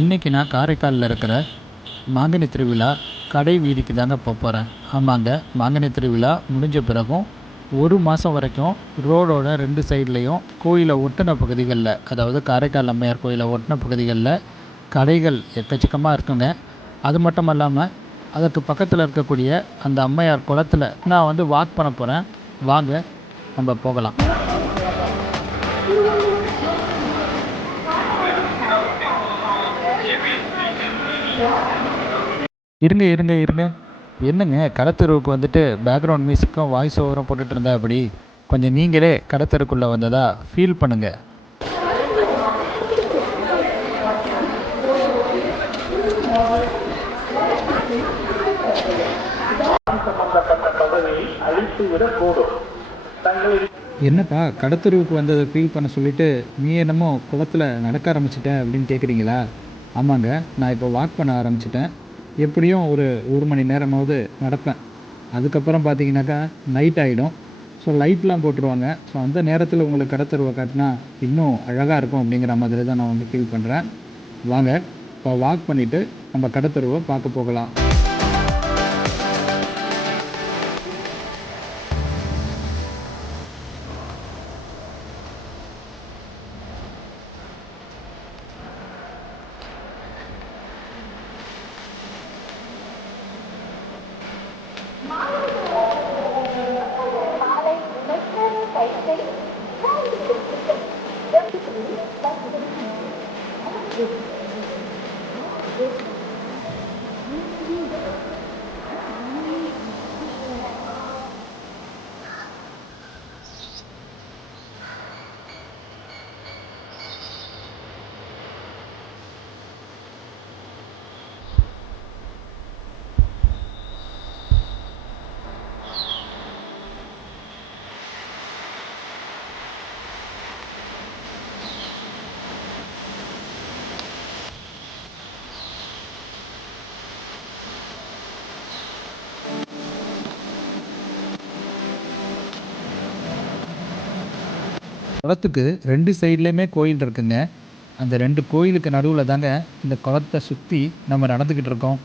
இன்றைக்கி நான் காரைக்காலில் இருக்கிற மாங்கனி திருவிழா கடை வீதிக்கு தாங்க போகிறேன். ஆமாங்க, மாங்கனி திருவிழா முடிஞ்ச பிறகும் 1 மாதம் வரைக்கும் ரோடோட 2 சைட்லேயும் கோயிலை ஒட்டின பகுதிகளில், அதாவது காரைக்கால் அம்மையார் கோயிலை ஒட்டின பகுதிகளில் கடைகள் எக்கச்சக்கமாக இருக்குங்க. அது மட்டும் இல்லாமல் அதற்கு பக்கத்தில் இருக்கக்கூடிய அந்த அம்மையார் குளத்தில் நான் வாக் பண்ண போகிறேன். வாங்க நம்ம போகலாம். இருங்க இருங்க இருங்க, என்னங்க கடத்தெருவுக்கு வந்துட்டு பேக்ரவுண்ட் மியூசிக்கும் வாய்ஸ் ஓவரும் போட்டுட்டு இருந்தா அப்படி கொஞ்சம் நீங்களே கடத்தெருக்குள்ளே வந்ததா ஃபீல் பண்ணுங்க. என்னப்பா கடத்தெருவுக்கு வந்ததை ஃபீல் பண்ண சொல்லிட்டு நீ என்னமோ குளத்தில் நடக்க ஆரம்பிச்சிட்ட அப்படின்னு கேட்குறீங்களா? ஆமாங்க, நான் இப்போ வாக் பண்ண ஆரம்பிச்சிட்டேன். எப்படியும் ஒரு மணி நேரமாவது நடப்பேன். அதுக்கப்புறம் பார்த்தீங்கன்னாக்கா நைட் ஆகிடும். ஸோ லைட்லாம் போட்டுருவாங்க. ஸோ அந்த நேரத்தில் உங்களுக்கு கடத்தெருவை காட்டினா இன்னும் அழகாக இருக்கும் அப்படிங்கிற மாதிரி தான் நான் ஃபீல் பண்ணுறேன். வாங்க இப்போ வாக் பண்ணிவிட்டு நம்ம கடத்தெருவை பார்க்க போகலாம். குளத்துக்கு 2 சைட்லேயுமே கோயில் இருக்குங்க. அந்த 2 கோயிலுக்கு நடுவில் தாங்க இந்த குளத்தை சுற்றி நம்ம நடந்துக்கிட்டு இருக்கோம்.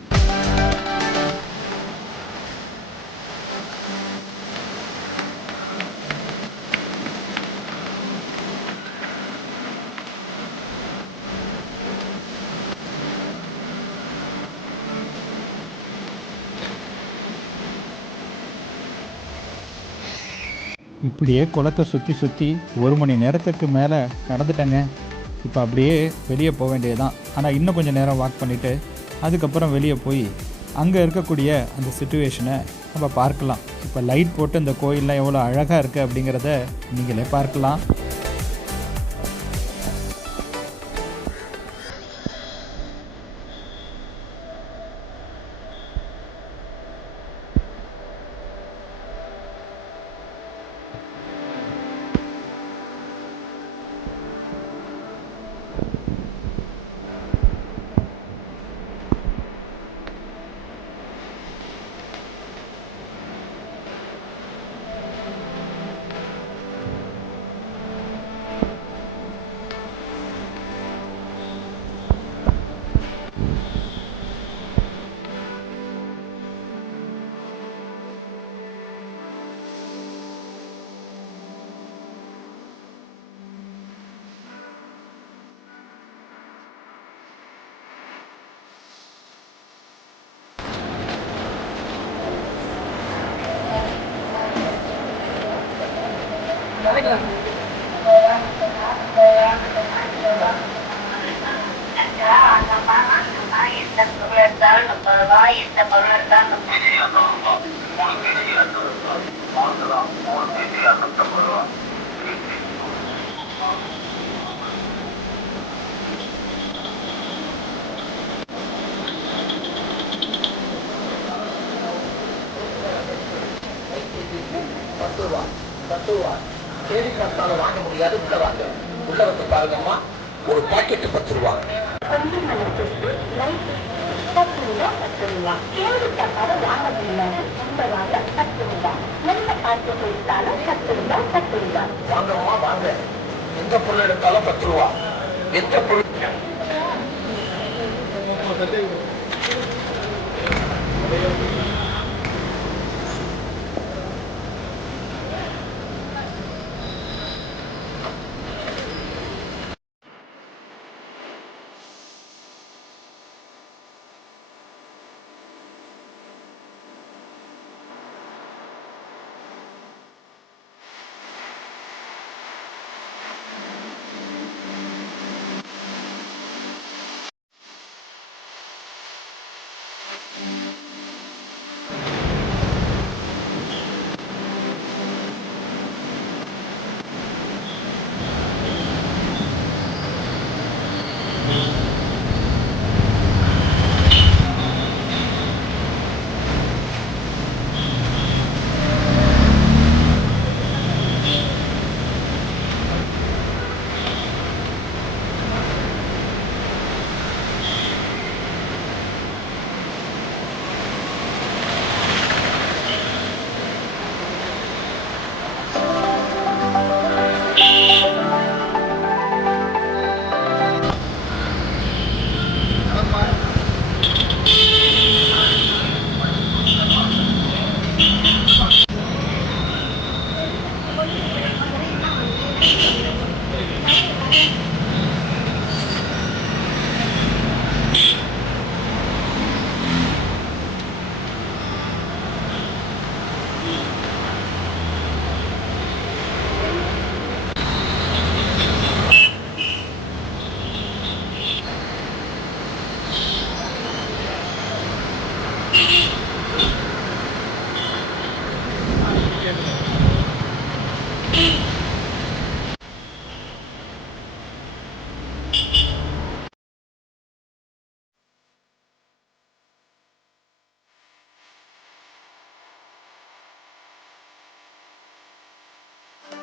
இப்படியே குளத்தை சுற்றி சுற்றி 1 மணி நேரத்துக்கு மேலே நடந்துட்டேங்க. இப்போ அப்படியே வெளியே போக வேண்டியதுதான். ஆனால் இன்னும் கொஞ்சம் நேரம் வாக் பண்ணிவிட்டு அதுக்கப்புறம் வெளியே போய் அங்கே இருக்கக்கூடிய அந்த சிச்சுவேஷனை நம்ம பார்க்கலாம். இப்போ லைட் போட்டு இந்த கோயிலெலாம் எவ்வளோ அழகாக இருக்குது அப்படிங்கிறத நீங்களே பார்க்கலாம். தேடி பார்த்தாலும் வாங்க முடியாது. உள்ள வாங்க, உள்ள வந்து பாருங்கம்மா. ஒரு பாக்கெட் 10 ரூபா. வாங்கம்மா வாங்க, எந்த பொருள் எடுத்தாலும் 10 ரூபா. எந்த பொருள் சந்தேகம்